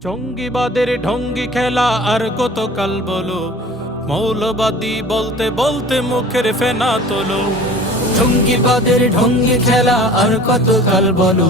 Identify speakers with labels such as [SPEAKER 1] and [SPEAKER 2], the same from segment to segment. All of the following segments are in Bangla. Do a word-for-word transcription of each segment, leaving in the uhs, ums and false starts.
[SPEAKER 1] জঙ্গিবাদের ঢঙ্গি খেলা আর কতকাল বলো, মৌলবাদী বলতে বলতে মুখের ফেনা তোলো।
[SPEAKER 2] জঙ্গিবাদের ঢঙ্গি খেলা আর কতকাল বলো,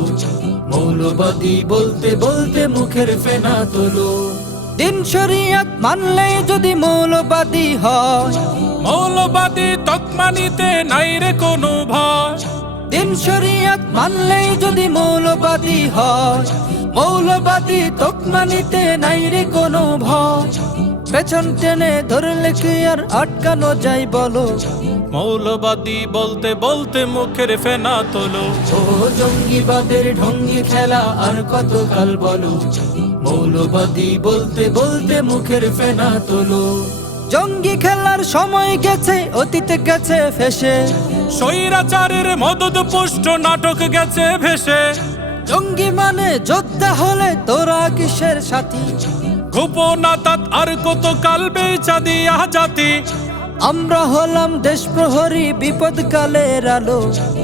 [SPEAKER 2] মৌলবাদী বলতে বলতে মুখের ফেনা তোলো। দিন শরিয়ত মানলে যদি মৌলবাদী হয়,
[SPEAKER 1] মৌলবাদী তকমা নিতে নাই রে কোনো ভয়।
[SPEAKER 2] দিন শরিয়ত মানলে যদি মৌলবাদী হয়, মৌলবাদী তকমা নিতে নাই রে কোনো ভয়। পেছন টেনে ধরলে কি আর আটকানো যায় বলো,
[SPEAKER 1] মৌলবাদী বলতে বলতে মুখের ফেনা তোলো।
[SPEAKER 2] ও জঙ্গিবাদের ঢঙ্গি খেলা আর কতকাল বলো, মৌলবাদী বলতে বলতে মুখের ফেনা তোলো। জঙ্গি খেলার সময় গেছে, অতীতে গেছে ফেসে,
[SPEAKER 1] স্বৈরাচারের মদদ পুষ্ট নাটক গেছে ভেসে।
[SPEAKER 2] জঙ্গি মানে যোদ্ধা হলে তোরা কিসের সাথী,
[SPEAKER 1] গোপনাতাত আর কতকাল বেচা দিয়া জাতি।
[SPEAKER 2] আমরা হলাম দেশ প্রহরী বিপদকালের আলো।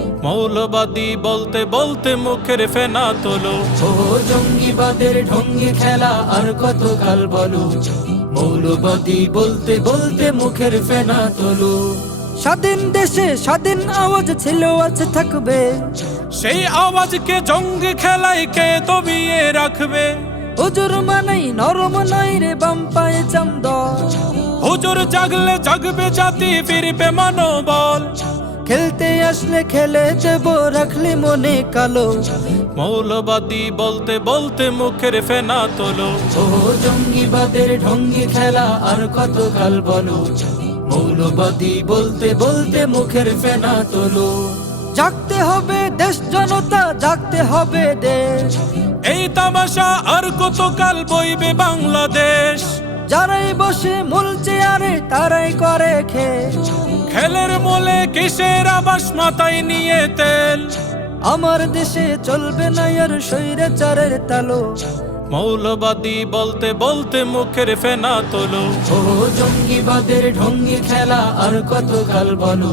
[SPEAKER 1] মৌলবাদী বলতে বলতে মুখের ফেনা তোলো।
[SPEAKER 2] ও জঙ্গিবাদের ঢঙ্গি খেলা আর কতকাল বলো, মৌলবাদী বলতে বলতে মুখের ফেনা তোলো। স্বাধীন দেশে স্বাধীন আওয়াজ ছিল, আছে থাকবে,
[SPEAKER 1] সেই আওয়াজকে জঙ্গি খেলায় কে দবিয়ে রাখবে।
[SPEAKER 2] হুজুর মানাই নরম নাই রে বাম পায়ে চামদ,
[SPEAKER 1] হুজুর জাগলে জাগবে জাতি, ফিরবে মানবল।
[SPEAKER 2] খেলতে আসলে খেলে দেব, রাখলে মনে কালো।
[SPEAKER 1] মৌলবাদী বলতে বলতে মুখের ফেনা তোলো।
[SPEAKER 2] ও জঙ্গিবাদের ঢঙ্গি খেলা আর কতকাল বলো, মৌলবাদী বলতে বলতে মুখের ফেনা তোলো। জাগতে হবে দেশ জনতা, জাগতে হবে দেশ,
[SPEAKER 1] এই তামাশা আর কতকাল বইবে বাংলাদেশ।
[SPEAKER 2] যারাই বসে মূল চেয়ারে তারাই করে খে,
[SPEAKER 1] খেলের মোলে কিসের আবাস মাথায় নিয়ে তেল।
[SPEAKER 2] আমার দেশে চলবে না আর স্বৈরাচারের তালো।
[SPEAKER 1] মৌলবাদী বলতে বলতে মুখের ফেনা তোলো।
[SPEAKER 2] ও জঙ্গিবাদের ঢঙ্গি খেলা আর কতকাল বলো,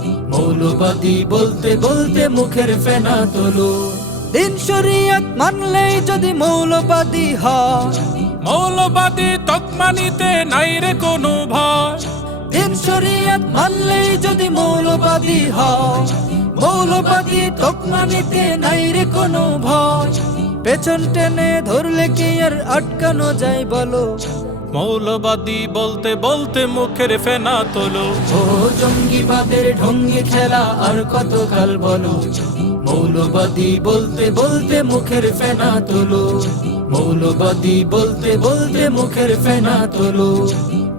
[SPEAKER 2] মৌলবাদী বলতে বলতে মুখের ফেনা তোলো। দিন শরিয়ত মানলেই যদি মৌলবাদী হয়,
[SPEAKER 1] মৌলবাদী তকমা নিতে নাই রে কোনো ভয়।
[SPEAKER 2] দিন শরিয়ত মানলেই যদি মৌলবাদী হয়, মৌলবাদী তকমা নিতে নাই রে কোনো ভয়। পেছন টেনে ধরলে কি আর আটকানো যায় বলো,
[SPEAKER 1] মৌলবাদী বলতে বলতে মুখের ফেনা তোলো।
[SPEAKER 2] ও জঙ্গিবাদের ঢঙ্গি খেলা আর কতকাল বলো, মৌলবাদী বলতে বলতে মুখের ফেনা তোলো। মৌলবাদী বলতে বলতে মুখের ফেনা তোলো।